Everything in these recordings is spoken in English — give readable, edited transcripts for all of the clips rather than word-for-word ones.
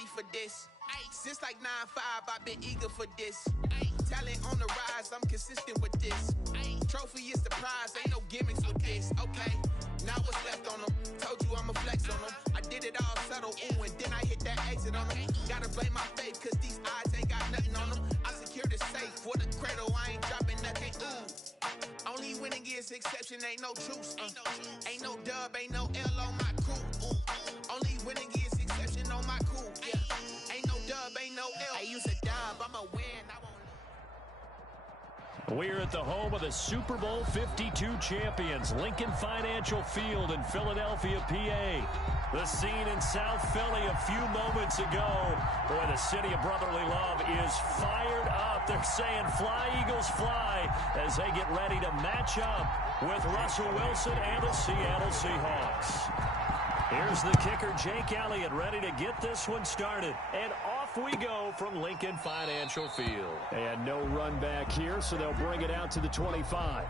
ready for this. Since like 9-5, I've been eager for this. Talent on the rise, I'm consistent with this. Trophy is the prize, ain't no gimmicks with this. Okay, now what's left on them? Told you I'ma flex on them. I did it all subtle, ooh, and then I hit that exit on them. Gotta blame my faith, cause these odds ain't got nothing on them. I secure the safe for the cradle, I ain't dropping nothing, ooh. Only winning is exception, ain't no truce. Ain't no dub, ain't no L on my crew. Only winning is exception on my crew. Yeah. Ain't no dub, ain't no L. I use a dub, I'ma win, I won't. We're at the home of the Super Bowl 52 champions, Lincoln Financial Field in Philadelphia, PA. The scene in South Philly a few moments ago. Boy, the city of brotherly love is fired up. They're saying, fly, Eagles, fly, as they get ready to match up with Russell Wilson and the Seattle Seahawks. Here's the kicker, Jake Elliott, ready to get this one started. And off we go from Lincoln Financial Field. And no run back here, so they'll bring it out to the 25.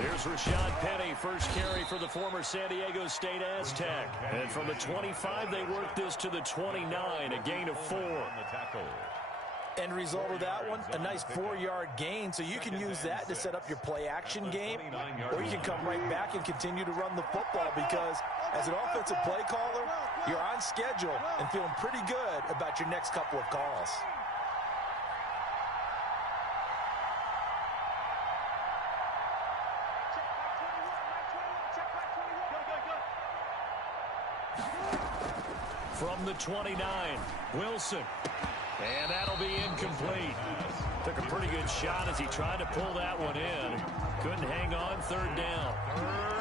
Here's Rashad Penny, first carry for the former San Diego State Aztec. And from the 25, they work this to the 29, a gain of 4. End result of that one, a nice 4-yard gain, so you can use that to set up your play-action game, or you can come right back and continue to run the football because as an offensive play caller, you're on schedule and feeling pretty good about your next couple of calls. From the 29, Wilson. And that'll be incomplete. Took a pretty good shot as he tried to pull that one in. Couldn't hang on, third down.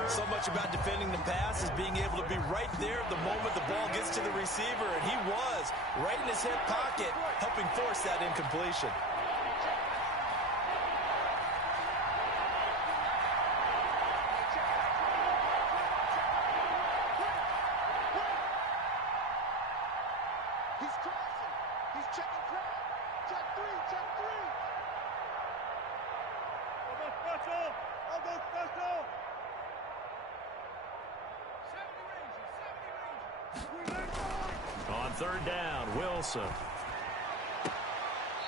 So much about defending the pass is being able to be right there the moment the ball gets to the receiver, and he was right in his hip pocket, helping force that incompletion. On third down, Wilson.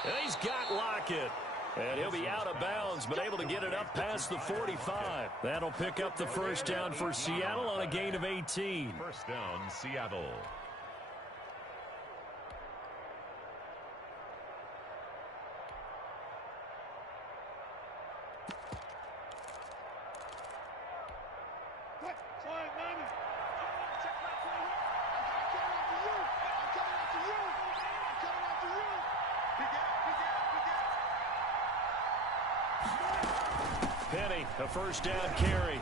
And he's got Lockett. And he'll be out of bounds, but able to get it up past the 45. That'll pick up the first down for Seattle on a gain of 18. First down, Seattle. Penny, a first down carry.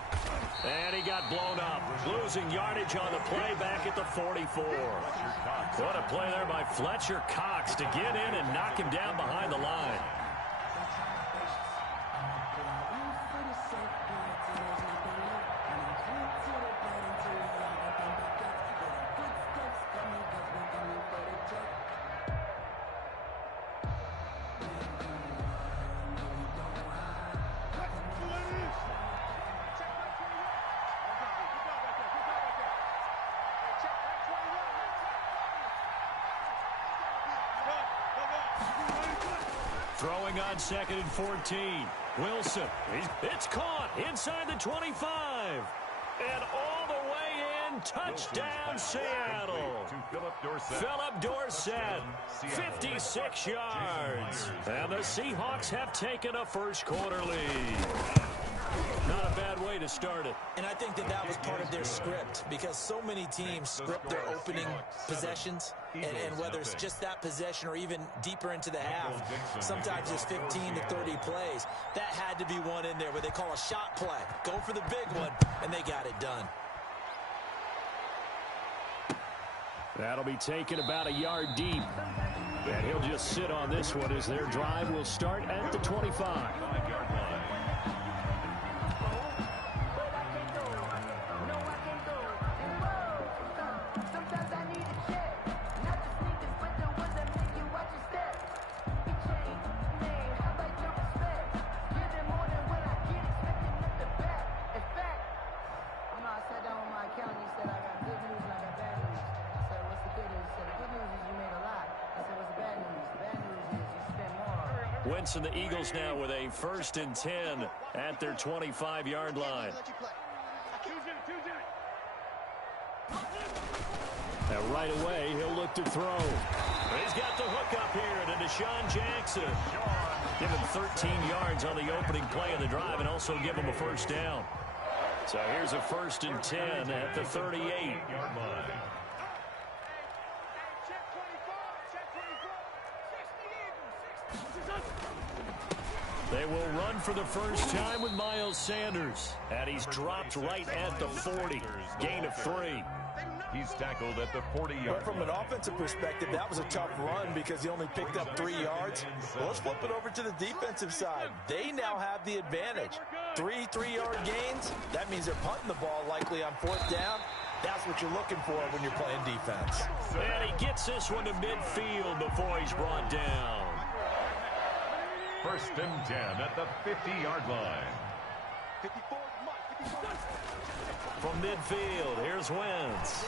And he got blown up. Losing yardage on the play back at the 44. What a play there by Fletcher Cox to get in and knock him down behind the line. Throwing on 2nd and 14. Wilson. It's caught inside the 25. And all the way in. Touchdown, Seattle. Philip Dorsett. 56 yards. And the Seahawks have taken a first quarter lead. to start it. And I think that was part of their script, because so many teams script their opening possessions, and whether it's just that possession or even deeper into the half, sometimes it's 15 to 30 plays. That had to be one in there where they call a shot play. Go for the big one, and they got it done. That'll be taken about a yard deep. And he'll just sit on this one as their drive will start at the 25. Wentz and the Eagles now with a 1st and 10 at their 25-yard line. Now right away, he'll look to throw. He's got the hook up here to Deshaun Jackson. Give him 13 yards on the opening play of the drive and also give him a 1st down. So here's a 1st and 10 at the 38-yard line. They will run for the first time with Miles Sanders. And he's dropped right at the 40. Gain of 3. He's tackled at the 40-yard line. But from an offensive perspective, that was a tough run because he only picked up 3 yards. Well, let's flip it over to the defensive side. They now have the advantage. 3 3-yard gains. That means they're punting the ball likely on 4th down. That's what you're looking for when you're playing defense. And he gets this one to midfield before he's brought down. 1st and 10 at the 50-yard line. From midfield, here's Wentz.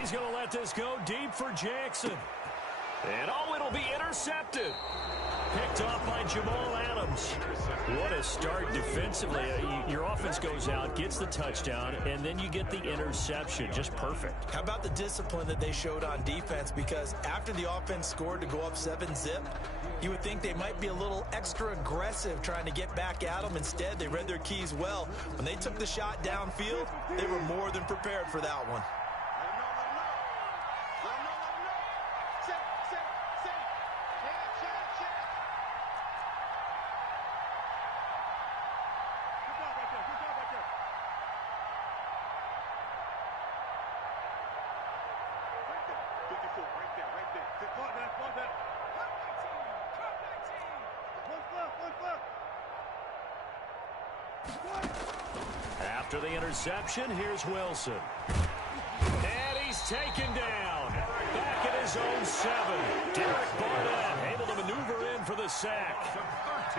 He's going to let this go deep for Jackson. And it'll be intercepted. Picked off by Jamal Adams. What a start defensively. Your offense goes out, gets the touchdown, and then you get the interception. Just perfect. How about the discipline that they showed on defense? Because after the offense scored to go up 7-zip, you would think they might be a little extra aggressive trying to get back at them. Instead, they read their keys well. When they took the shot downfield, they were more than prepared for that one. After the interception, here's Wilson. And he's taken down. Back at his own 7. Derek Barnett able to maneuver in for the sack.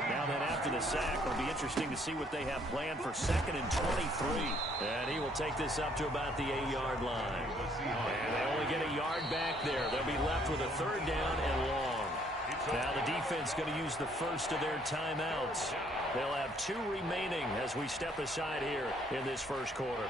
Now then, after the sack, it'll be interesting to see what they have planned for 2nd and 23. And he will take this up to about the 8-yard line. And they only get a yard back there. They'll be left with a 3rd down and long. Now the defense going to use the first of their timeouts. They'll have 2 remaining as we step aside here in this first quarter.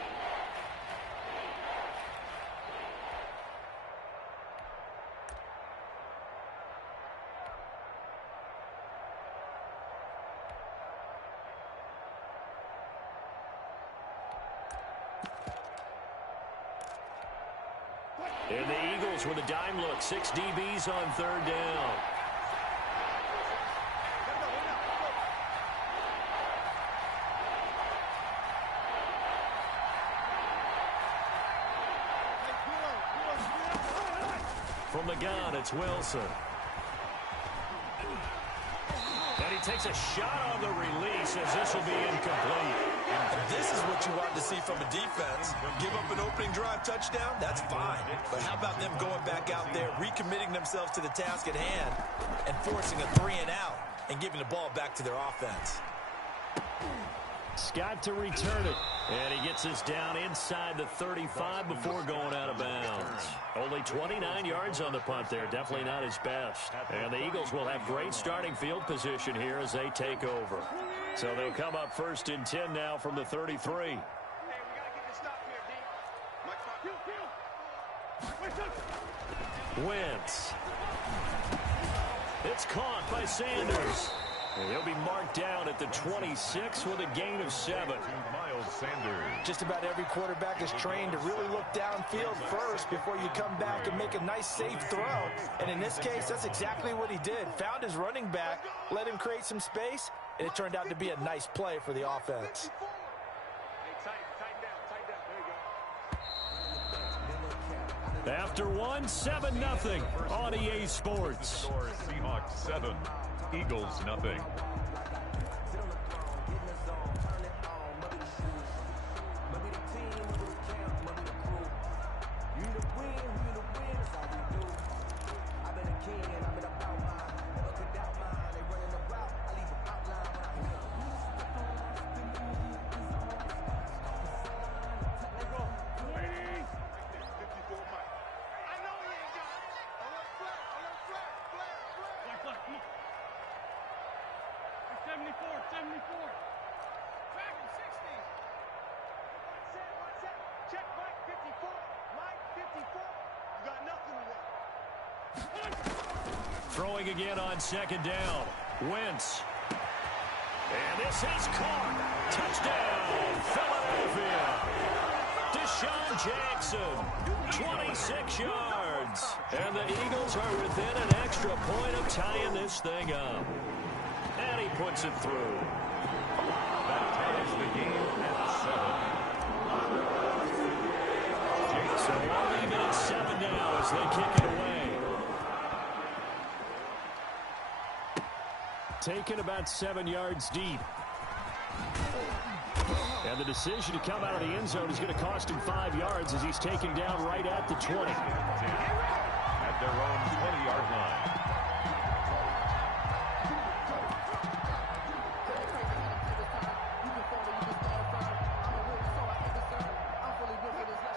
And the Eagles with a dime look. 6 DBs on 3rd down. From the gun, it's Wilson. And he takes a shot on the release as this will be incomplete. And this is what you want to see from a defense. Give up an opening drive touchdown, that's fine. But how about them going back out there, recommitting themselves to the task at hand, and forcing a 3-and-out and giving the ball back to their offense? Scott to return it. And he gets us down inside the 35 before going out of bounds. Only 29 yards on the punt there. Definitely not his best. And the Eagles will have great starting field position here as they take over. So they'll come up 1st and 10 now from the 33. Wentz. It's caught by Sanders. And he'll be marked down at the 26 with a gain of 7. Just about every quarterback is trained to really look downfield first before you come back and make a nice, safe throw. And in this case, that's exactly what he did. Found his running back, let him create some space, and it turned out to be a nice play for the offense. After one, 7-0 on EA Sports. Seahawks 7, Eagles 0. Throwing again on second down. Wentz. And this is caught. Touchdown, Philadelphia. Deshaun Jackson, 26 yards. And the Eagles are within an extra point of tying this thing up. And he puts it through. That ties the game at 7. So we'll leave it at 7 now as they kick it away. Taken about 7 yards deep. And the decision to come out of the end zone is going to cost him 5 yards as he's taken down right at the 20. At their own 20-yard line.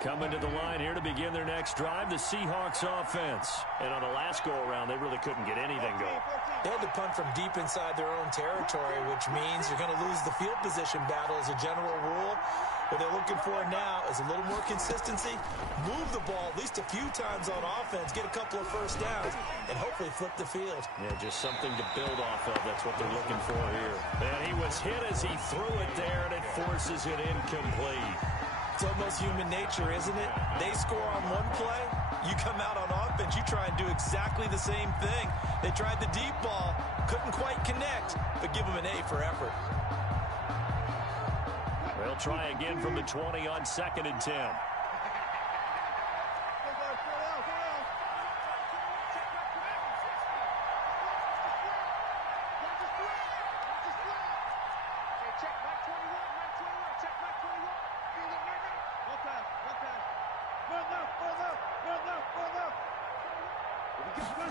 Coming to the line here to begin their next drive, the Seahawks offense. And on the last go-around, they really couldn't get anything going. They had to punt from deep inside their own territory, which means you're going to lose the field position battle as a general rule. What they're looking for now is a little more consistency, move the ball at least a few times on offense, get a couple of first downs, and hopefully flip the field. Yeah, just something to build off of. That's what they're looking for here. And he was hit as he threw it there, and it forces it incomplete. It's almost human nature, isn't it? They score on one play, you come out on offense, you try and do exactly the same thing. They tried the deep ball, couldn't quite connect, but give them an A for effort. They'll try again from the 20 on 2nd and 10.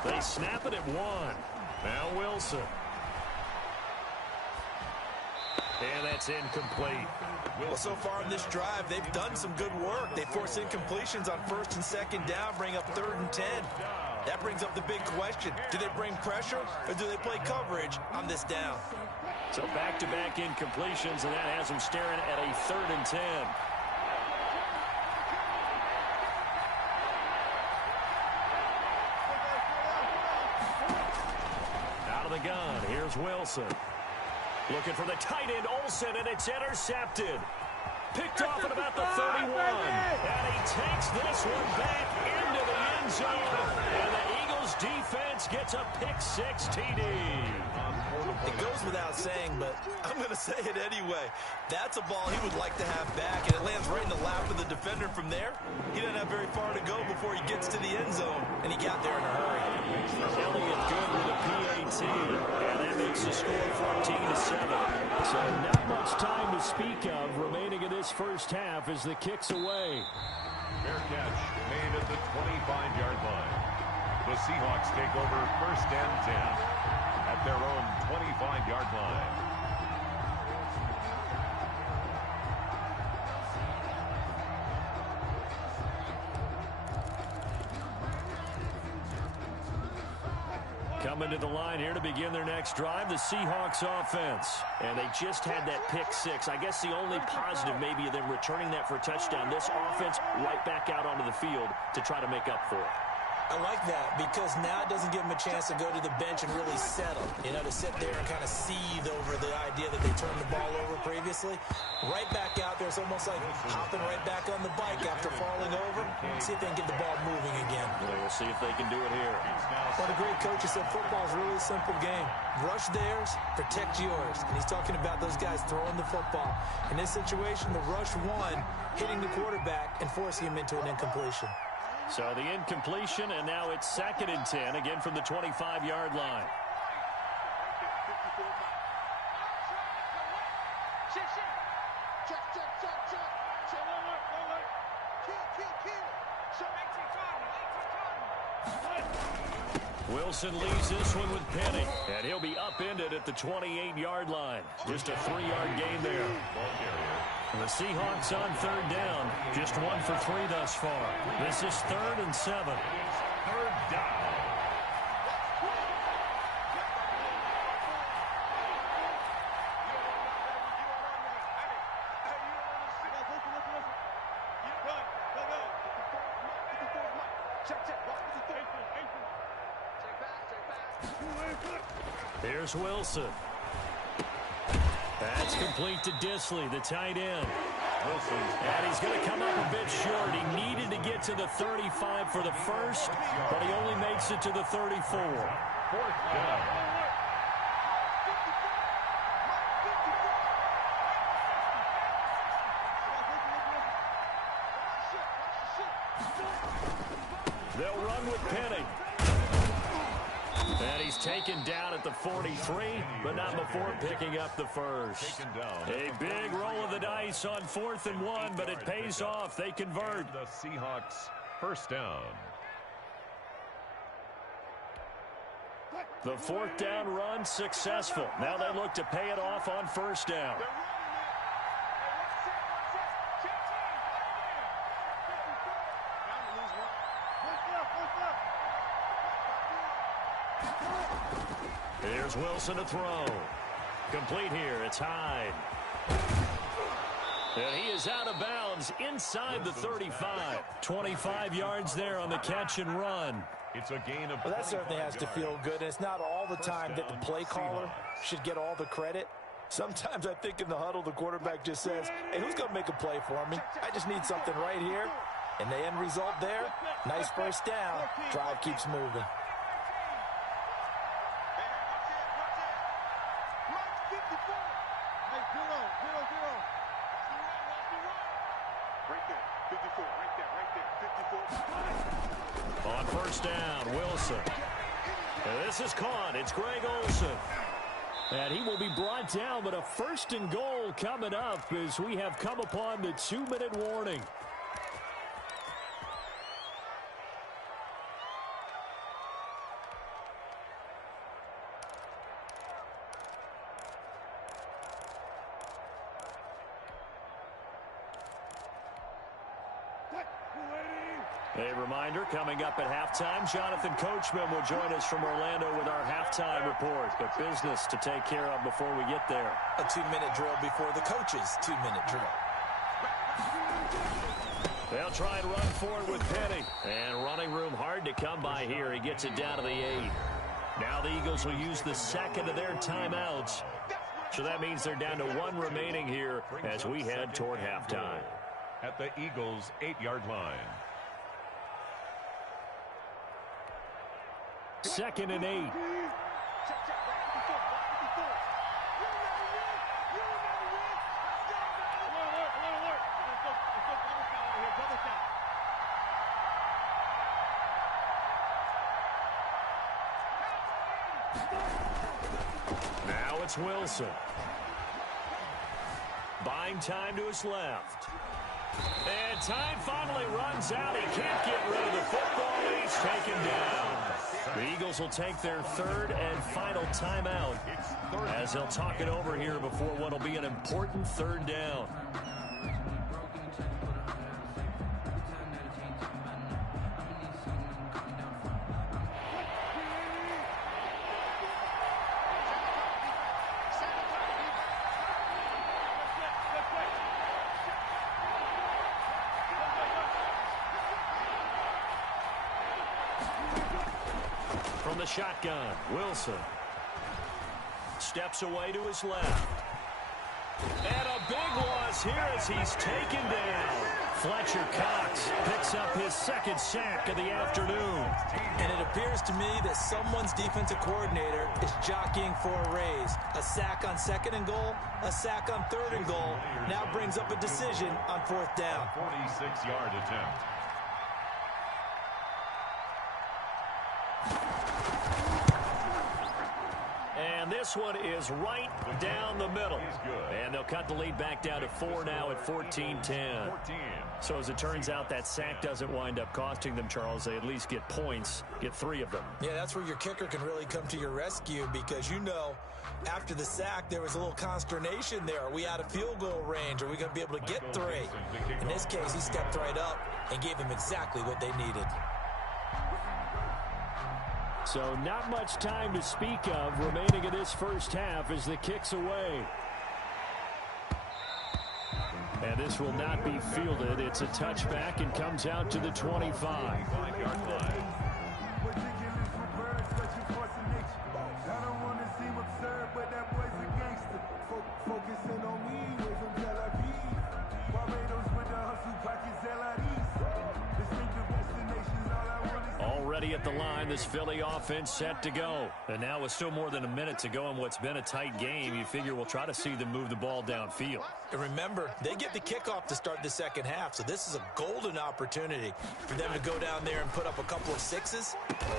They snap it at 1. Now Wilson. And that's incomplete. Well, so far in this drive, they've done some good work. They force incompletions on 1st and 2nd down, bring up 3rd and 10. That brings up the big question. Do they bring pressure or do they play coverage on this down? So back-to-back incompletions, and that has them staring at a 3rd and 10. Out of the gun, here's Wilson. Looking for the tight end, Olsen, and it's intercepted. Picked off at about the 31. And he takes this one back into the end zone. And the Eagles defense gets a pick-6 TD. It goes without saying, but I'm going to say it anyway. That's a ball he would like to have back, and it lands right in the lap of the defender from there. He doesn't have very far to go before he gets to the end zone, and he got there in a hurry. Elliott good with a PAT, and that makes the score 14-7. So not much time to speak of remaining in this first half as the kick's away. Fair catch made at the 25-yard line. The Seahawks take over 1st and 10 at their own 25-yard line. Coming to the line here to begin their next drive, the Seahawks offense. And they just had that pick-6. I guess the only positive maybe of them returning that for a touchdown. This offense right back out onto the field to try to make up for it. I like that because now it doesn't give them a chance to go to the bench and really settle, to sit there and kind of seethe over the idea that they turned the ball over previously. Right back out there. It's almost like hopping right back on the bike after falling over. See if they can get the ball moving again. We'll see if they can do it here. One of the great coaches said football is really a simple game. Rush theirs, protect yours. And he's talking about those guys throwing the football. In this situation, the rush won, hitting the quarterback and forcing him into an incompletion. So the incompletion, and now it's 2nd and 10, again from the 25-yard line. Wilson leaves this one with Penny, and he'll be upended at the 28-yard line. Just a 3-yard gain there. The Seahawks on 3rd down. Just 1 for 3 thus far. This is 3rd and 7. 3rd down. Here's Wilson. That's complete to Disley, the tight end. And he's going to come up a bit short. He needed to get to the 35 for the first, but he only makes it to the 34. 4th down. They'll run with Penny. And he's taken down at the 43, but not before picking up the first. A big roll of the dice on 4th and 1, but it pays off. They convert. The Seahawks 1st down. The 4th down run successful. Now they look to pay it off on 1st down. Here's Wilson to throw. Complete here. It's Hyde. And he is out of bounds inside the 35. 25 yards there on the catch and run. It's a gain of. Well, that certainly has to feel good. And it's not all the time that the play caller should get all the credit. Sometimes I think in the huddle, the quarterback just says, hey, who's going to make a play for me? I just need something right here. And the end result there, nice first down. Drive keeps moving. On 1st down, Wilson. And this is caught. It's Greg Olsen. And he will be brought down, but a 1st and goal coming up as we have come upon the 2-minute warning. A reminder, coming up at halftime, Jonathan Coachman will join us from Orlando with our halftime report. But business to take care of before we get there. A 2-minute drill before the coach's 2-minute drill. They'll try and run forward with Penny. And running room hard to come by here. He gets it down to the 8. Now the Eagles will use the 2nd of their timeouts. So that means they're down to 1 remaining here as we head toward halftime. At the Eagles' 8-yard line. 2nd and 8. Now it's Wilson. Buying time to his left. And time finally runs out. He can't get rid of the football. He's taken down. The Eagles will take their 3rd and final timeout as they'll talk it over here before what will be an important 3rd down. From the shotgun, Wilson steps away to his left. And a big loss here as he's taken down. Fletcher Cox picks up his second sack of the afternoon. And it appears to me that someone's defensive coordinator is jockeying for a raise. A sack on 2nd and goal, a sack on 3rd and goal. Now brings up a decision on 4th down. 46-yard attempt. And this one is right down the middle. And they'll cut the lead back down to 4 now at 14-10. So as it turns out, that sack doesn't wind up costing them, Charles. They at least get points, get 3 of them. Yeah, that's where your kicker can really come to your rescue because, you know, after the sack, there was a little consternation there. Are we out of field goal range? Are we going to be able to get 3? In this case, he stepped right up and gave them exactly what they needed. So not much time to speak of remaining in this first half as the kick's away. And this will not be fielded. It's a touchback and comes out to the 25. Already at the line, this Philly offense set to go. And now with still more than a minute to go in what's been a tight game, you figure we'll try to see them move the ball downfield. And remember, they get the kickoff to start the second half, so this is a golden opportunity for them to go down there and put up a couple of 6s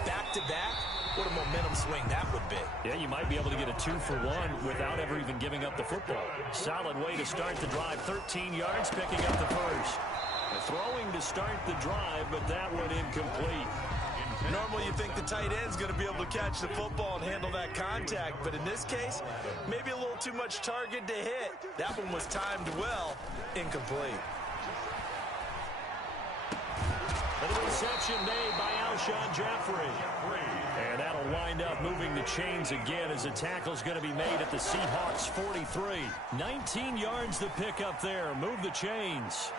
back-to-back. What a momentum swing that would be. Yeah, you might be able to get a 2-for-1 without ever even giving up the football. Solid way to start the drive. 13 yards, picking up the first. Throwing to start the drive, but that one incomplete. Normally you think the tight end's going to be able to catch the football and handle that contact, but in this case, maybe a little too much target to hit. That one was timed well, incomplete. And the reception made by Alshon Jeffrey. And that'll wind up moving the chains again as the tackle's going to be made at the Seahawks 43. 19 yards the pick up there. Move the chains.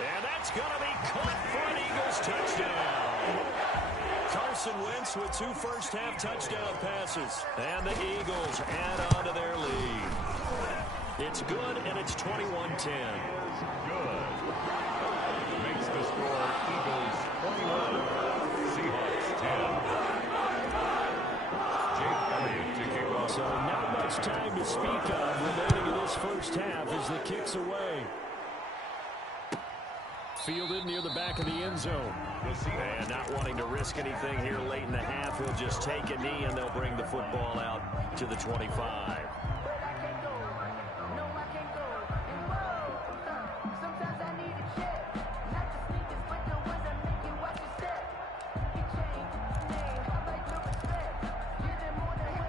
And that's going to be caught for an Eagles touchdown. Carson Wentz with 2 first-half touchdown passes. And the Eagles add on to their lead. It's good, and it's 21-10. Good. Makes the score Eagles 21, Seahawks 10. Jake Elliott to kick off. So not much time to speak of remaining in this first half as the kick's away. Fielded near the back of the end zone. And not wanting to risk anything here late in the half, he'll just take a knee and they'll bring the football out to the 25.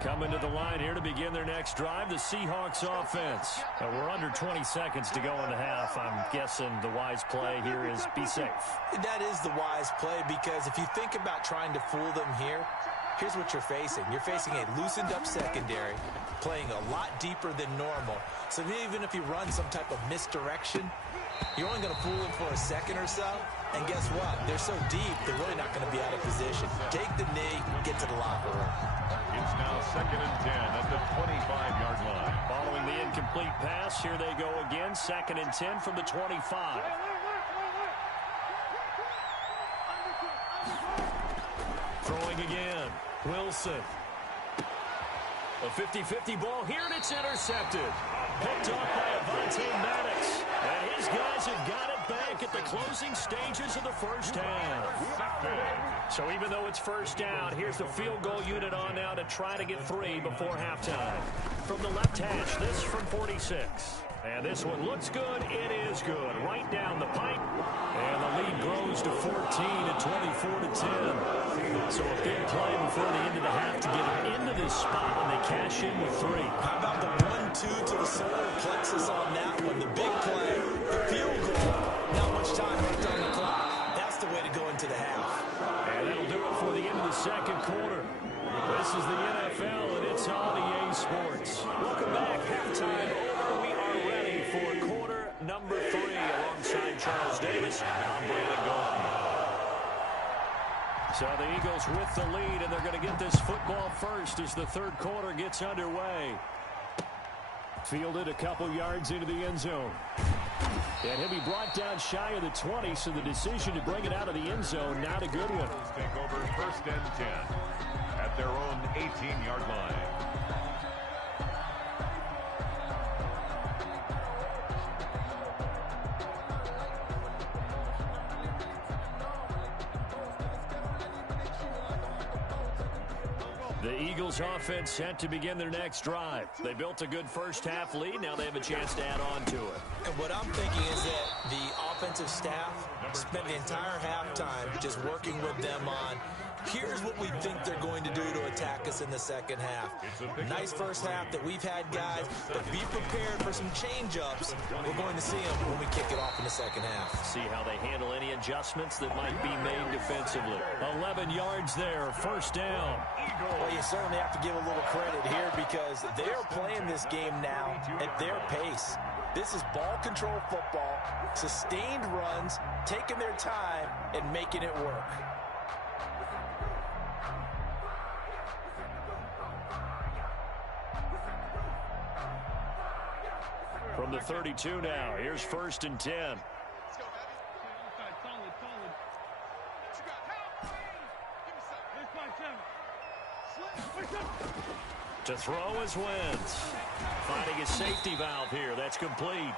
Coming to the line here to begin their next drive, the Seahawks offense. We're under 20 seconds to go in the half. I'm guessing the wise play here is be safe. That is the wise play because if you think about trying to fool them here, here's what you're facing. You're facing a loosened up secondary, playing a lot deeper than normal. So even if you run some type of misdirection, you're only going to fool them for a second or so. And guess what? They're so deep, they're really not going to be out of position. Take the knee, get to the locker room. It's now 2nd and 10 at the 25-yard line. Following the incomplete pass, here they go again. 2nd and 10 from the 25. Throwing again. Wilson. A 50-50 ball here, and it's intercepted. Picked off by Avonte Maddox. And his guys have got it back at the closing stages of the first half. So even though it's first down, here's the field goal unit on now to try to get 3 before halftime. From the left hash, this from 46. And this one looks good. It is good. Right down the pipe. And the lead grows to 14 at 24-10. So a big play before the end of the half to get them into this spot when they cash in with 3. How about the 1-2 to the solar plexus on that one? The big play, the field goal. Not much time left on the clock. That's the way to go into the half. And that'll do it for the end of the second quarter. This is the NFL, and it's on EA Sports. Welcome back. Halftime over. We are ready for quarter number 3 alongside Charles Davis. I'm Brandon Gault. So the Eagles with the lead, and they're going to get this football first as the third quarter gets underway. Fielded a couple yards into the end zone. And he'll be brought down shy of the 20, so the decision to bring it out of the end zone, not a good one. Take over 1st and 10 at their own 18-yard line. The Eagles offense set to begin their next drive. They built a good first-half lead. Now they have a chance to add on to it. And what I'm thinking is that the offensive staff spent the entire halftime just working with them on, here's what we think they're going to do to attack us in the second half. Nice first half that we've had, guys, but be prepared for some change-ups. We're going to see them when we kick it off in the second half. See how they handle any adjustments that might be made defensively. 11 yards there, first down. Well, you certainly have to give a little credit here because they're playing this game now at their pace. This is ball control football, sustained runs, taking their time, and making it work. From the 32 now, here's 1st and 10. To throw is Wentz. Finding a safety valve here. That's complete.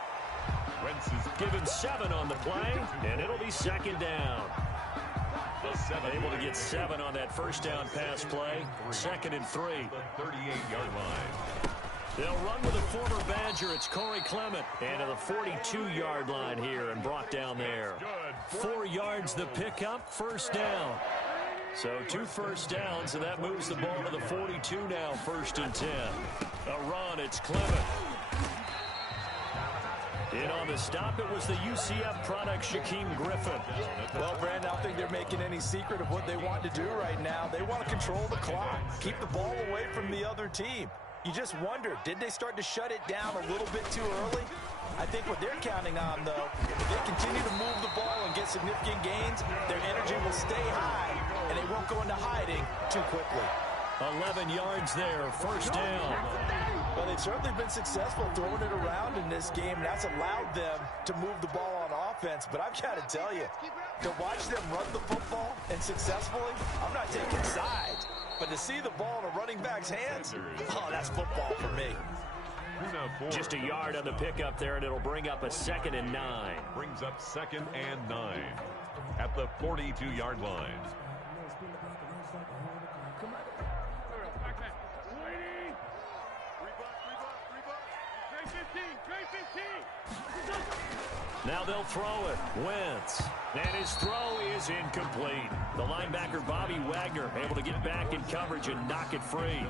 Wentz is given 7 on the play, and it'll be second down. Able to get 7 on that first down pass play. 2nd and 3. 38-yard line. They'll run with a former Badger. It's Corey Clement. And to the 42-yard line here and brought down there. 4 yards the pickup, first down. So 2 first downs, and that moves the ball to the 42 now, 1st and 10. A run, it's Clement. In on the stop, it was the UCF product, Shaquem Griffin. Well, Brandon, I don't think they're making any secret of what they want to do right now. They want to control the clock, keep the ball away from the other team. You just wonder, did they start to shut it down a little bit too early? I think what they're counting on, though, if they continue to move the ball and get significant gains, their energy will stay high, and they won't go into hiding too quickly. 11 yards there, first down. Well, they've certainly been successful throwing it around in this game. That's allowed them to move the ball on offense. But I've got to tell you, to watch them run the football and successfully, I'm not taking sides. But to see the ball in a running back's hands, oh, that's football for me. Just a yard on the pickup there, and it'll bring up a 2nd and 9. Brings up 2nd and 9 at the 42-yard line. Now they'll throw it. Wentz. And his throw is incomplete. The linebacker, Bobby Wagner, able to get back in coverage and knock it free.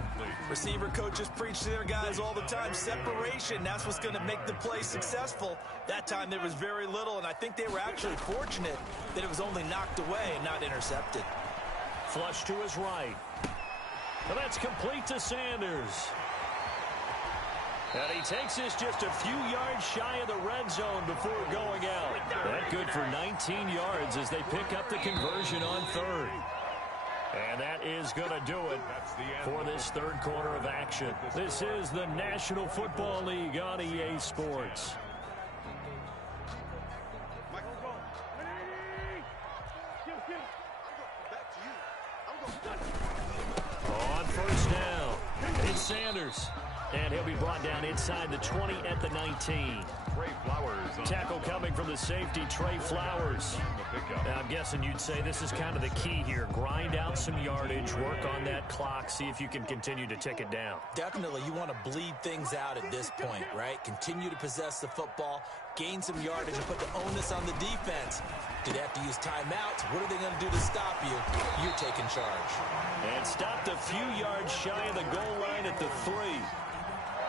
Receiver coaches preach to their guys all the time. Separation, that's what's going to make the play successful. That time there was very little, and I think they were actually fortunate that it was only knocked away and not intercepted. Flush to his right. And that's complete to Sanders. And he takes this just a few yards shy of the red zone before going out. That good for 19 yards as they pick up the conversion on 3rd. And that is going to do it for this third quarter of action. This is the National Football League on EA Sports. On first down, it's Sanders. And he'll be brought down inside the 20 at the 19. Trey Flowers. Tackle coming from the safety, Trey Flowers. Now, I'm guessing you'd say this is kind of the key here. Grind out some yardage, work on that clock, see if you can continue to tick it down. Definitely, you want to bleed things out at this point, right? Continue to possess the football, gain some yardage, and put the onus on the defense. Do they have to use timeouts? What are they going to do to stop you? You're taking charge. And stopped a few yards shy of the goal line at the 3.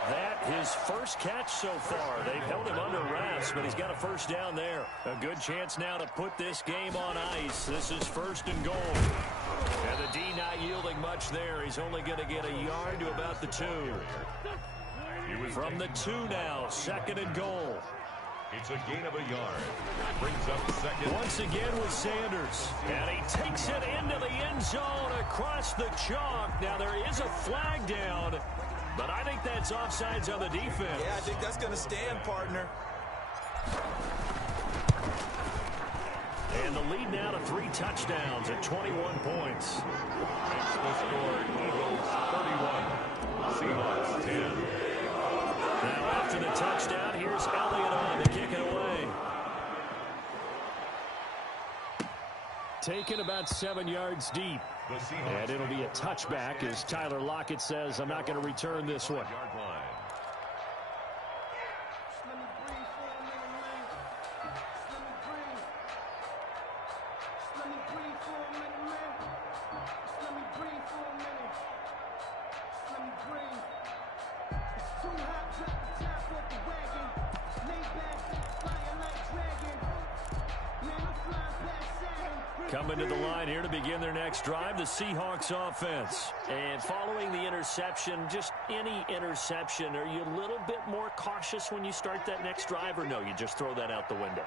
That his first catch so far. They've held him under wraps, but he's got a first down there. A good chance now to put this game on ice. This is 1st and goal. And the D not yielding much there. He's only going to get a yard to about the 2. From the 2 now, 2nd and goal. It's a gain of a yard. Brings up second. Once again with Sanders. And he takes it into the end zone across the chalk. Now there is a flag down, but I think that's offsides on the defense. Yeah, I think that's going to stand, partner. And the lead now to 3 touchdowns at 21 points. That's the score. Eagles 31. Seahawks 10. Now after the touchdown, here's Elliott on to kick it away. Taken about 7 yards deep. And it'll be a touchback as Tyler Lockett says, I'm not going to return this one. Coming to the line here to begin their next drive, the Seahawks offense. And following the interception, just any interception, are you a little bit more cautious when you start that next drive, or no, you just throw that out the window?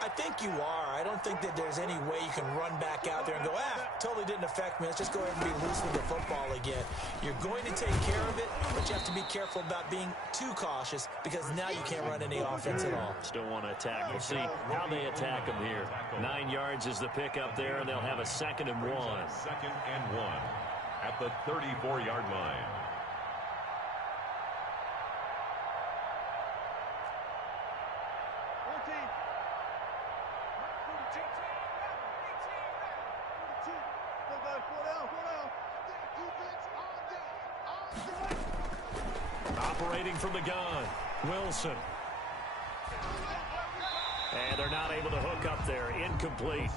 I think you are. I don't think that there's any way you can run back out there and go, totally didn't affect me. Let's just go ahead and be loose with the football again. You're going to take care of it, but you have to be careful about being too cautious because now you can't run any offense at all. Still want to attack. We'll see how they attack them here. 9 yards is the pickup there, and they'll have a 2nd and 1. 2nd and 1 at the 34-yard line. Operating from the gun, Wilson. And they're not able to hook up there. Incomplete.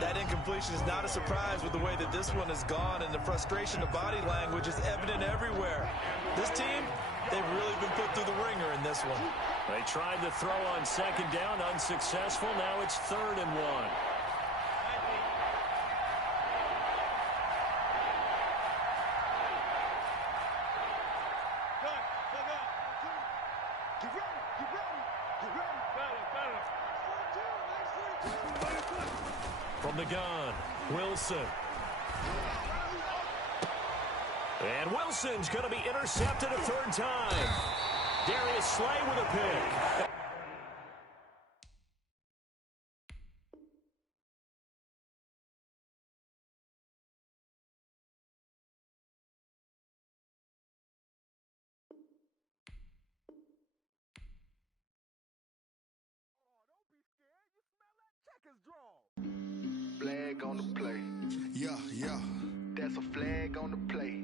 That incompletion is not a surprise with the way that this one has gone, and the frustration of body language is evident everywhere. This team, they've really been put through the ringer in this one. They tried to throw on 2nd down, unsuccessful. Now it's 3rd and 1. From the gun, Wilson. And Wilson's going to be intercepted a 3rd time. Darius Slay with a pick. Flag on the play. Yeah. That's a flag on the play.